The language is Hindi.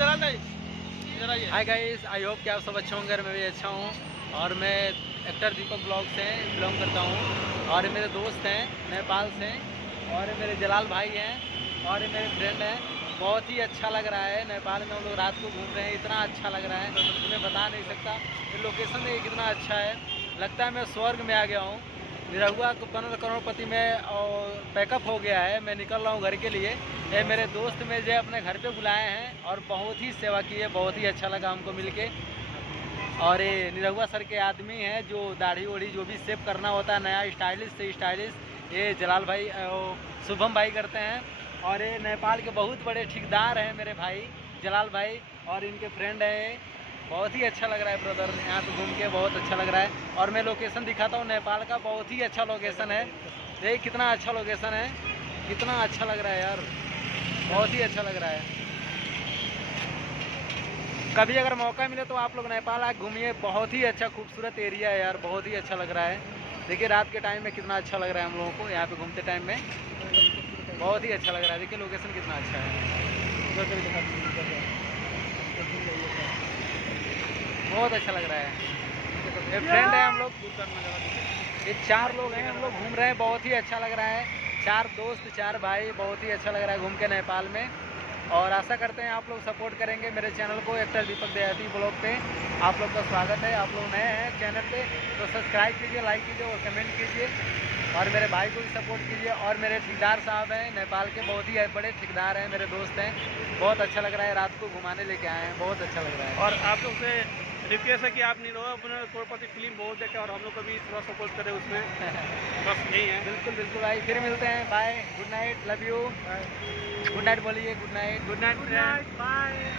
हाय गाइस, आई होप कि आप सब अच्छे होंगे। मैं भी अच्छा हूँ और मैं एक्टर दीपक ब्लॉग से बिलोंग करता हूँ और मेरे दोस्त हैं नेपाल से और मेरे जलाल भाई हैं और मेरे फ्रेंड हैं। बहुत ही अच्छा लग रहा है। नेपाल में हम लोग रात को घूम रहे हैं, इतना अच्छा लग रहा है तुम्हें बता नहीं सकता। ये लोकेशन देखिए कितना अच्छा है, लगता है मैं स्वर्ग में आ गया हूँ। निरहुआ करोड़पति में और पैकअप हो गया है। मैं निकल रहा हूँ घर के लिए। ये मेरे दोस्त मुझे अपने घर पे बुलाए हैं और बहुत ही सेवा की है, बहुत ही अच्छा लगा हमको मिलके। और ये निरहुआ सर के आदमी हैं जो दाढ़ी ओढ़ी जो भी सेव करना होता है नया स्टाइलिश से स्टाइलिश, ये जलाल भाई शुभम भाई करते हैं। और ये नेपाल के बहुत बड़े ठेकेदार हैं मेरे भाई जलाल भाई और इनके फ्रेंड हैं। बहुत ही अच्छा लग रहा है ब्रदर, यहाँ पे घूम के बहुत अच्छा लग रहा है। और मैं लोकेशन दिखाता हूँ नेपाल का, बहुत ही अच्छा लोकेशन है। देख कितना अच्छा लोकेशन है, कितना अच्छा लग रहा है यार, बहुत ही अच्छा लग रहा है। कभी अगर मौका मिले तो आप लोग नेपाल आके घूमिए, बहुत ही अच्छा खूबसूरत एरिया है यार, बहुत ही अच्छा लग रहा है। देखिए रात के टाइम में कितना अच्छा लग रहा है हम लोगों को यहाँ पे घूमते टाइम में, बहुत ही अच्छा लग रहा है। देखिए लोकेशन कितना अच्छा है, बहुत अच्छा लग रहा है। ये फ्रेंड है हम लोग, ये 4 लोग हैं, हम लोग घूम रहे हैं, बहुत ही अच्छा लग रहा है। 4 दोस्त 4 भाई, बहुत ही अच्छा लग रहा है घूम के नेपाल में। और आशा करते हैं आप लोग सपोर्ट करेंगे मेरे चैनल को, एक्टर दीपक देहाती ब्लॉग पे आप लोग का स्वागत है। आप लोग नए हैं चैनल पे तो सब्सक्राइब कीजिए, लाइक कीजिए और कमेंट कीजिए और मेरे भाई को भी सपोर्ट कीजिए। और मेरे ठेकेदार साहब हैं नेपाल के, बहुत ही बड़े ठेकेदार हैं, मेरे दोस्त हैं। बहुत अच्छा लग रहा है, रात को घुमाने लेके आए हैं, बहुत अच्छा लग रहा है। और आप लोग से रिक्वेस्ट है कि आप निरहुआ करोड़पति फिल्म बहुत देखें और हम लोग को भी थोड़ा सपोर्ट करें उसमें, बस यही है। बिल्कुल बिल्कुल भाई, फिर मिलते हैं, bye, good night, love you. Good night बोलिए, good night, good night, bye.